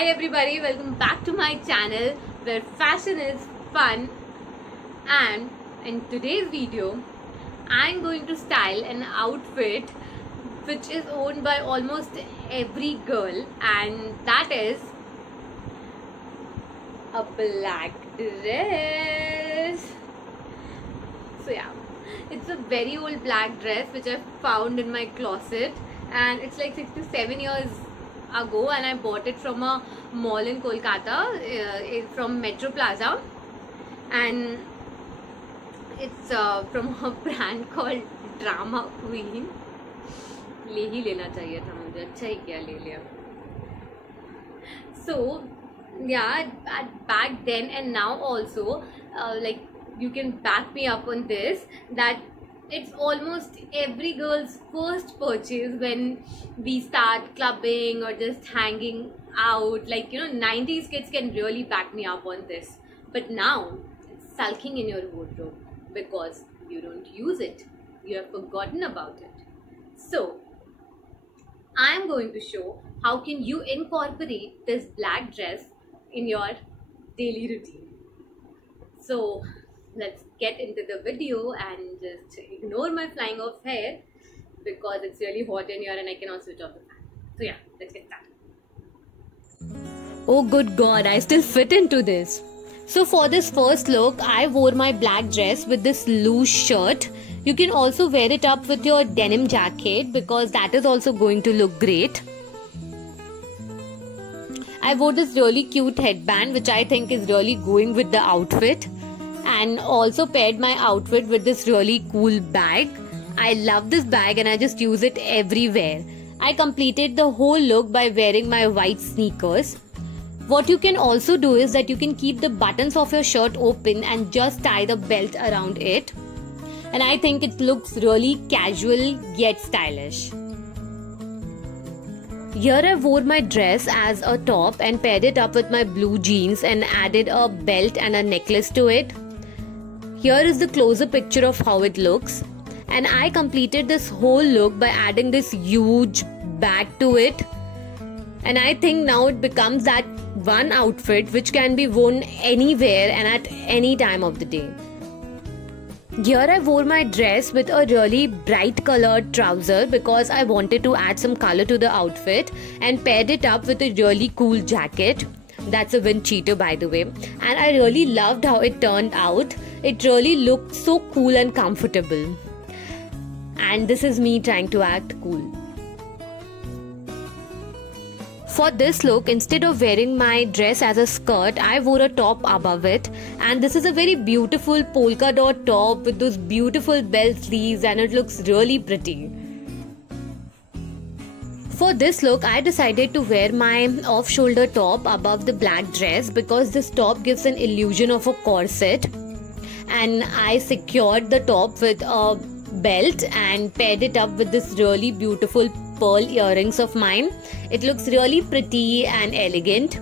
Hi everybody, welcome back to my channel where fashion is fun, and in today's video I'm going to style an outfit which is owned by almost every girl, and that is a black dress. So yeah, it's a very old black dress which I found in my closet, and it's like 6 to 7 years ago, and I bought it from a mall in Kolkata, from Metro Plaza, and it's from a brand called Drama Queen. ले ही लेना चाहिए था मुझे, अच्छा ही क्या ले लिया. So yeah, back then and now also, like you can back me up on this, that it's almost every girl's first purchase when we start clubbing or just hanging out. Like, you know, 90s kids can really back me up on this. But now it's sulking in your wardrobe because you don't use it. You have forgotten about it. So I am going to show how can you incorporate this black dress in your daily routine. So let's get into the video and just ignore my flying off hair because it's really hot in here and I cannot switch off the fan. So yeah, let's get started. Oh good god, I still fit into this. So for this first look, I wore my black dress with this loose shirt. You can also wear it up with your denim jacket because that is also going to look great. I wore this really cute headband which I think is really going with the outfit, and also paired my outfit with this really cool bag. I love this bag and I just use it everywhere. I completed the whole look by wearing my white sneakers. What you can also do is that you can keep the buttons of your shirt open and just tie the belt around it. And I think it looks really casual yet stylish. Here I wore my dress as a top and paired it up with my blue jeans and added a belt and a necklace to it. Here is the closer picture of how it looks, and I completed this whole look by adding this huge bag to it, and I think now it becomes that one outfit which can be worn anywhere and at any time of the day. Here I wore my dress with a really bright colored trouser because I wanted to add some color to the outfit, and paired it up with a really cool jacket. That's a wind cheater, by the way, and I really loved how it turned out. It really looked so cool and comfortable. And this is me trying to act cool. For this look, instead of wearing my dress as a skirt, I wore a top above it, and this is a very beautiful polka dot top with those beautiful bell sleeves, and it looks really pretty. For this look, I decided to wear my off-shoulder top above the black dress because this top gives an illusion of a corset, and I secured the top with a belt and paired it up with this really beautiful pearl earrings of mine. It looks really pretty and elegant.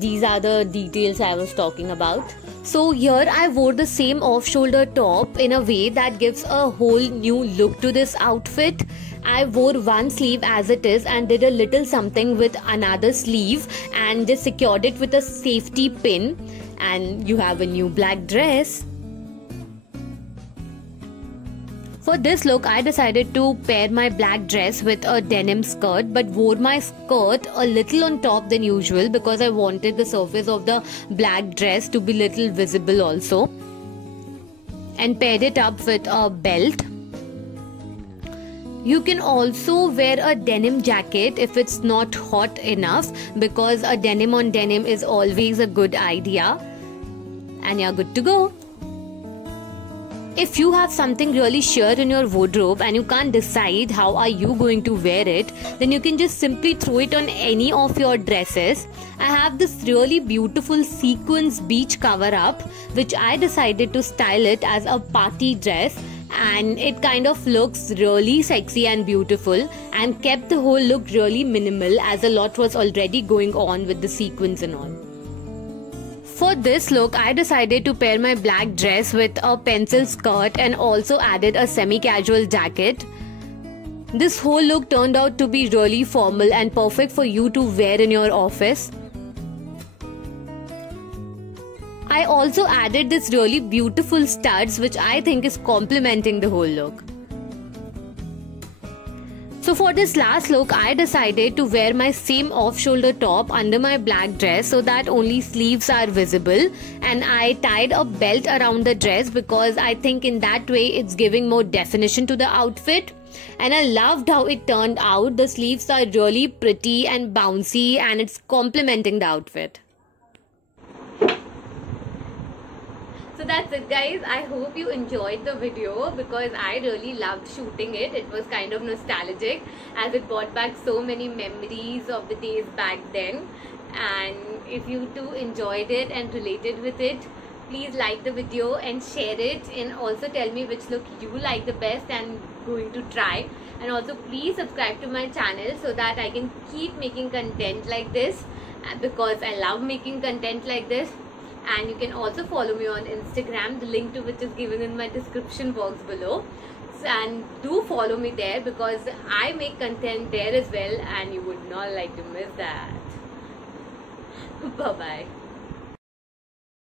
These are the details I was talking about. So here I wore the same off-shoulder top in a way that gives a whole new look to this outfit. I wore one sleeve as it is and did a little something with another sleeve and just secured it with a safety pin, and you have a new black dress. For this look, I decided to pair my black dress with a denim skirt, but wore my skirt a little on top than usual because I wanted the surface of the black dress to be little visible also, and paired it up with a belt. You can also wear a denim jacket if it's not hot enough, because a denim on denim is always a good idea, and you're good to go. If you have something really sheer in your wardrobe and you can't decide how are you going to wear it, then you can just simply throw it on any of your dresses. I have this really beautiful sequins beach cover up which I decided to style it as a party dress, and it kind of looks really sexy and beautiful and kept the whole look really minimal as a lot was already going on with the sequins and all. For this look, I decided to pair my black dress with a pencil skirt and also added a semi-casual jacket. This whole look turned out to be really formal and perfect for you to wear in your office. I also added this really beautiful studs which I think is complementing the whole look. So for this last look, I decided to wear my same off-shoulder top under my black dress so that only sleeves are visible, and I tied a belt around the dress because I think in that way it's giving more definition to the outfit. And I loved how it turned out. The sleeves are really pretty and bouncy and it's complementing the outfit. So that's it guys. I hope you enjoyed the video because I really loved shooting it. It was kind of nostalgic as it brought back so many memories of the days back then. And if you too enjoyed it and related with it, please like the video and share it, and also tell me which look you like the best and going to try. And also please subscribe to my channel so that I can keep making content like this because I love making content like this. And you can also follow me on Instagram, the link to which is given in my description box below. And do follow me there because I make content there as well and you would not like to miss that. Bye bye.